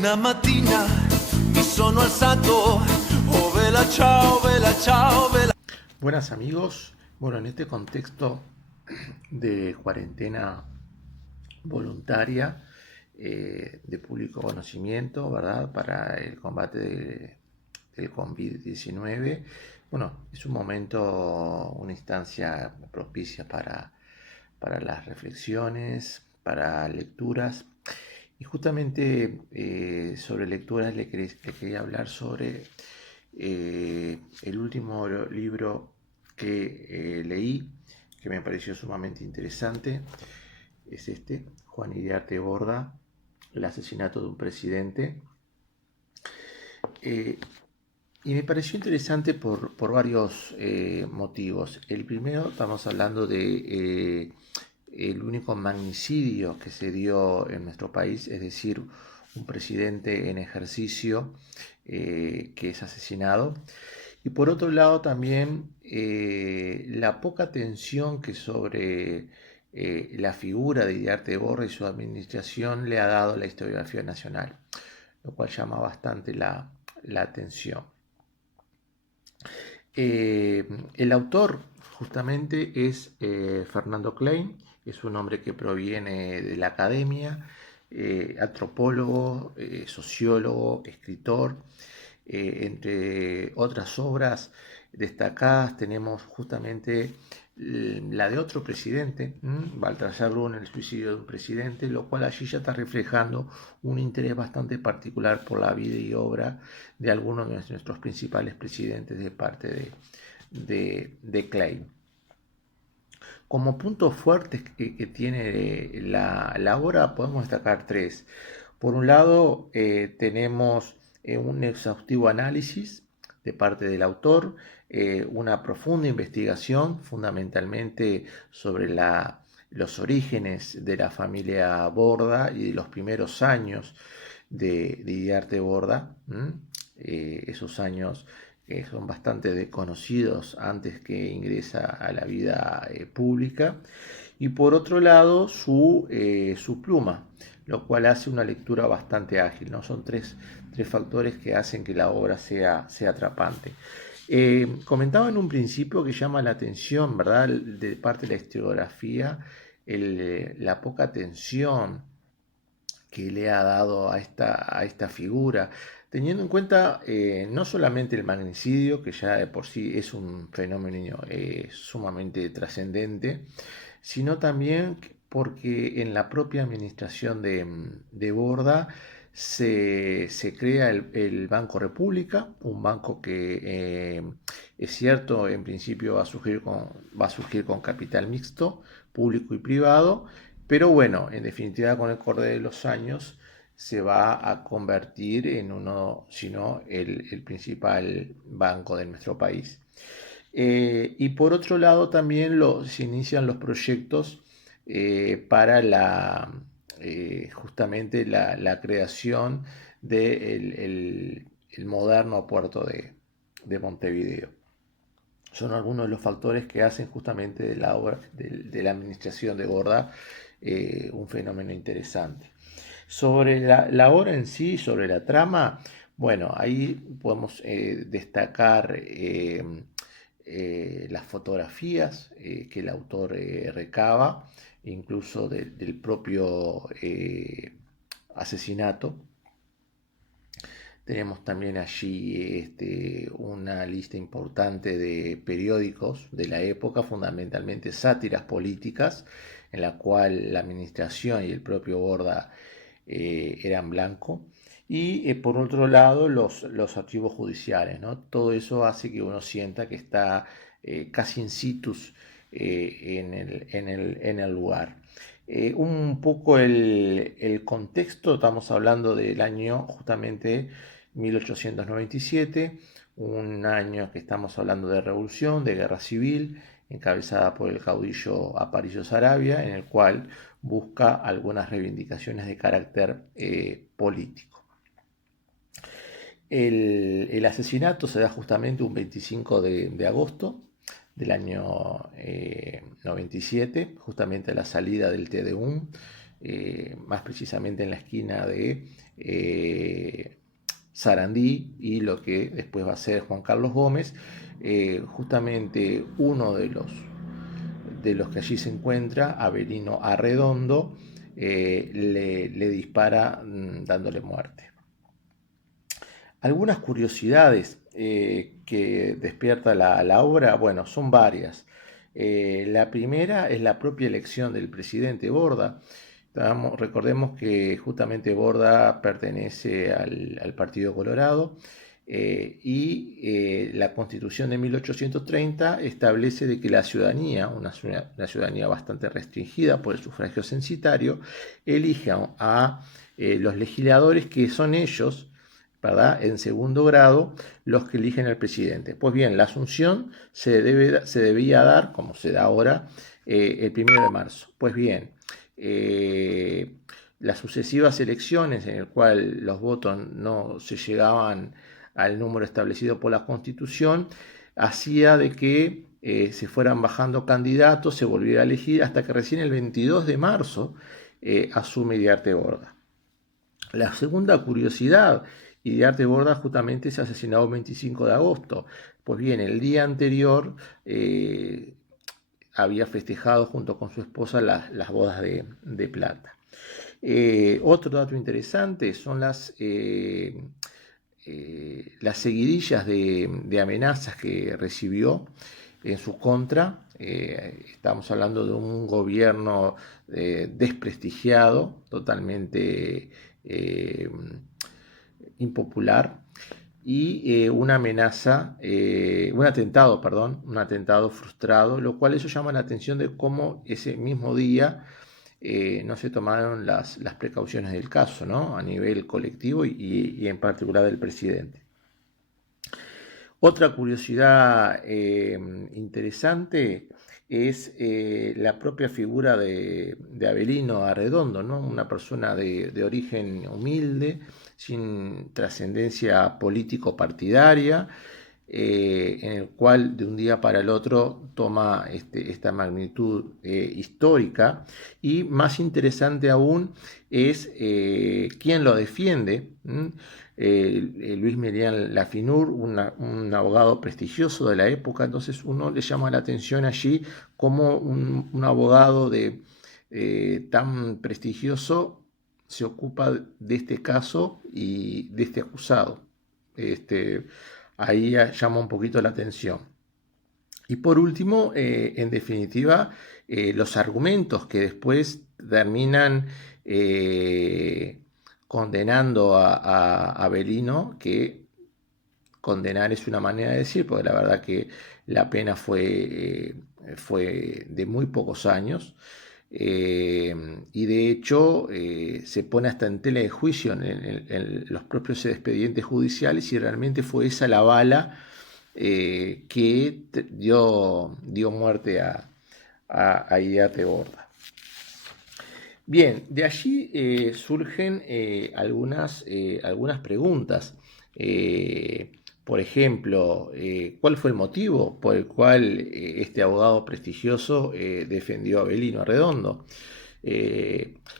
Una mattina mi sono alzato, oh vela ciao, vela ciao, vela. Buenas amigos, bueno, en este contexto de cuarentena voluntaria de público conocimiento, ¿verdad? Para el combate del COVID-19, bueno, es un momento, una instancia propicia para las reflexiones, para lecturas. Y justamente sobre lecturas le quería hablar sobre el último libro que leí, que me pareció sumamente interesante, es este, Juan Iriarte Borda, El asesinato de un presidente. Eh, y me pareció interesante por varios motivos. El primero, estamos hablando de el único magnicidio que se dio en nuestro país, es decir, un presidente en ejercicio que es asesinado. Y por otro lado también la poca atención que sobre la figura de Iriarte Borda y su administración le ha dado la historiografía nacional, lo cual llama bastante la atención. El autor justamente es Fernando Klein, es un hombre que proviene de la academia, antropólogo, sociólogo, escritor. Entre otras obras destacadas tenemos justamente la de otro presidente, Baltasar Brun, El suicidio de un presidente, lo cual allí ya está reflejando un interés bastante particular por la vida y obra de algunos de nuestros principales presidentes de parte de Klein. Como puntos fuertes que tiene la obra podemos destacar tres. Por un lado tenemos un exhaustivo análisis de parte del autor, una profunda investigación fundamentalmente sobre los orígenes de la familia Borda y de los primeros años de Iriarte Borda, esos años que son bastante desconocidos antes que ingresa a la vida pública, y por otro lado su pluma, lo cual hace una lectura bastante ágil, ¿no? Son tres factores que hacen que la obra sea atrapante. Comentaba en un principio que llama la atención, ¿verdad?, de parte de la historiografía, la poca atención que le ha dado a esta figura, teniendo en cuenta no solamente el magnicidio, que ya de por sí es un fenómeno sumamente trascendente, sino también porque en la propia administración de Borda se crea el Banco República, un banco que es cierto, en principio va a surgir con capital mixto, público y privado, pero bueno, en definitiva con el correr de los años se va a convertir en uno, si no el principal banco de nuestro país. Y por otro lado también se inician los proyectos para justamente la creación del el moderno puerto de Montevideo. Son algunos de los factores que hacen justamente de la obra, de la administración de Borda un fenómeno interesante. Sobre la obra en sí, sobre la trama, bueno, ahí podemos destacar las fotografías que el autor recaba, incluso del propio asesinato. Tenemos también allí una lista importante de periódicos de la época, fundamentalmente sátiras políticas, en la cual la administración y el propio Borda eran blanco. Y por otro lado, los archivos judiciales, ¿no? Todo eso hace que uno sienta que está casi in situ en el lugar. Un poco el contexto, estamos hablando del año justamente 1897, un año que estamos hablando de revolución, de guerra civil, encabezada por el caudillo Aparicio Saravia, en el cual busca algunas reivindicaciones de carácter político. El asesinato se da justamente un 25 de agosto del año 97, justamente a la salida del TDUM, más precisamente en la esquina de Sarandí y lo que después va a ser Juan Carlos Gómez. Justamente uno de los que allí se encuentra, Avelino Arredondo, le dispara dándole muerte. Algunas curiosidades que despierta la obra, bueno, son varias. La primera es la propia elección del presidente Borda. Recordemos que justamente Borda pertenece al Partido Colorado y la Constitución de 1830 establece de que la ciudadanía, una ciudadanía bastante restringida por el sufragio censitario, elige a los legisladores, que son ellos, ¿verdad?, en segundo grado, los que eligen al presidente. Pues bien, la asunción se debía dar, como se da ahora, el 1 de marzo. Pues bien, las sucesivas elecciones en el cual los votos no se llegaban al número establecido por la Constitución, hacía de que se fueran bajando candidatos, se volviera a elegir, hasta que recién el 22 de marzo asume Iriarte Borda. La segunda curiosidad, Iriarte Borda justamente se asesinó el 25 de agosto. Pues bien, el día anterior había festejado junto con su esposa las bodas de plata. Otro dato interesante son las seguidillas de amenazas que recibió en su contra. Estamos hablando de un gobierno desprestigiado, totalmente impopular, y un atentado frustrado, lo cual eso llama la atención de cómo ese mismo día no se tomaron las precauciones del caso, ¿no?, a nivel colectivo y en particular del presidente. Otra curiosidad interesante es la propia figura de Avelino Arredondo, ¿no?, una persona de origen humilde, sin trascendencia político-partidaria, en el cual de un día para el otro toma esta magnitud histórica. Y más interesante aún es quién lo defiende. Luis Melián Lafinur, un abogado prestigioso de la época. Entonces uno le llama la atención allí como un abogado tan prestigioso se ocupa de este caso y de este acusado. Ahí llama un poquito la atención. Y por último, en definitiva, los argumentos que después terminan condenando a Avelino, que condenar es una manera de decir, porque la verdad que la pena fue de muy pocos años. Y de hecho se pone hasta en tela de juicio en los propios expedientes judiciales, y realmente fue esa la bala que dio muerte a Iriarte Borda. Bien, de allí surgen algunas preguntas. Por ejemplo, ¿cuál fue el motivo por el cual este abogado prestigioso defendió a Avelino Arredondo?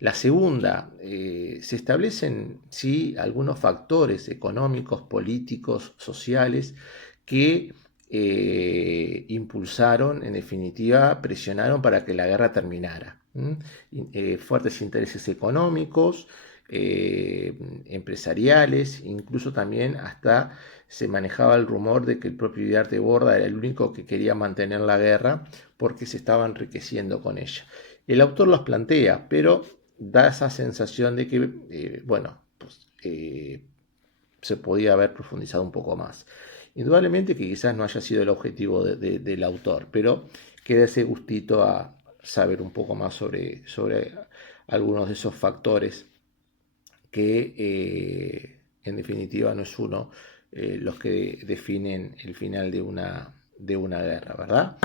La segunda, se establecen sí algunos factores económicos, políticos, sociales que impulsaron, en definitiva, presionaron para que la guerra terminara. Fuertes intereses económicos, empresariales, incluso también hasta se manejaba el rumor de que el propio Iriarte Borda era el único que quería mantener la guerra porque se estaba enriqueciendo con ella. El autor los plantea, pero da esa sensación de que, se podía haber profundizado un poco más. Indudablemente que quizás no haya sido el objetivo del autor, pero queda ese gustito a saber un poco más sobre algunos de esos factores que en definitiva no es uno los que definen el final de una guerra, ¿verdad?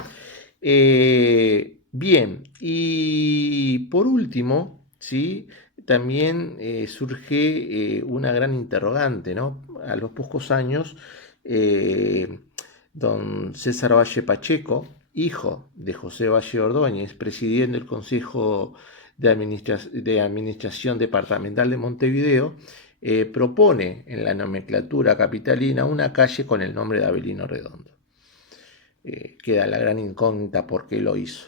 Bien, y por último, ¿sí?, también surge una gran interrogante, ¿no? A los pocos años, don César Valle Pacheco, hijo de José Valle Ordóñez, presidiendo el Consejo de Administración Departamental de Montevideo, propone en la nomenclatura capitalina una calle con el nombre de Avelino Redondo. Queda la gran incógnita por qué lo hizo.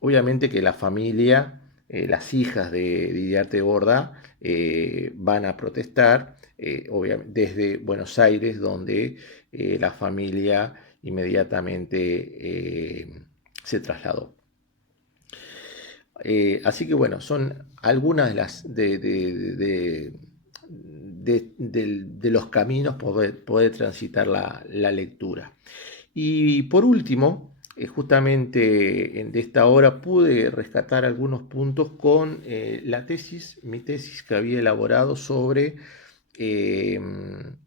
Obviamente que la familia, las hijas de Didiarte Borda, van a protestar, obviamente desde Buenos Aires, donde la familia inmediatamente se trasladó. Así que bueno, son algunas de los caminos poder transitar la lectura. Y por último, justamente de esta obra pude rescatar algunos puntos con mi tesis que había elaborado sobre el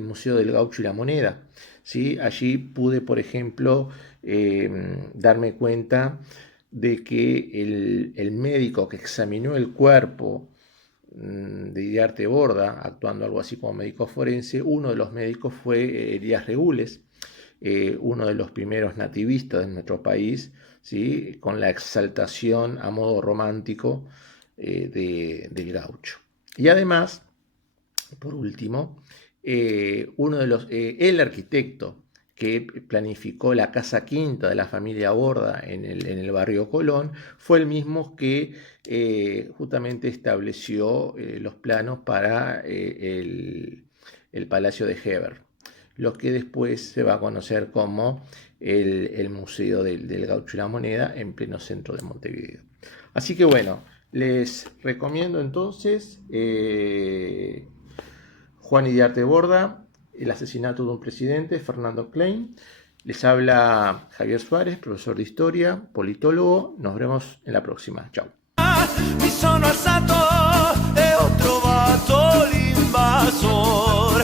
Museo del Gaucho y la Moneda. ¿Sí? Allí pude, por ejemplo, darme cuenta de que el médico que examinó el cuerpo de Didiarte Borda, actuando algo así como médico forense, uno de los médicos fue Elías Regules, uno de los primeros nativistas de nuestro país, ¿sí? Con la exaltación a modo romántico del gaucho. Y además, por último, el arquitecto que planificó la casa quinta de la familia Borda en el barrio Colón, fue el mismo que justamente estableció los planos para el Palacio de Heber, lo que después se va a conocer como el Museo del Gaucho y la Moneda en pleno centro de Montevideo. Así que bueno, les recomiendo entonces Juan y Didiarte Borda, el asesinato de un presidente, Fernando Klein. Les habla Javier Suárez, profesor de historia, politólogo. Nos vemos en la próxima. Chao.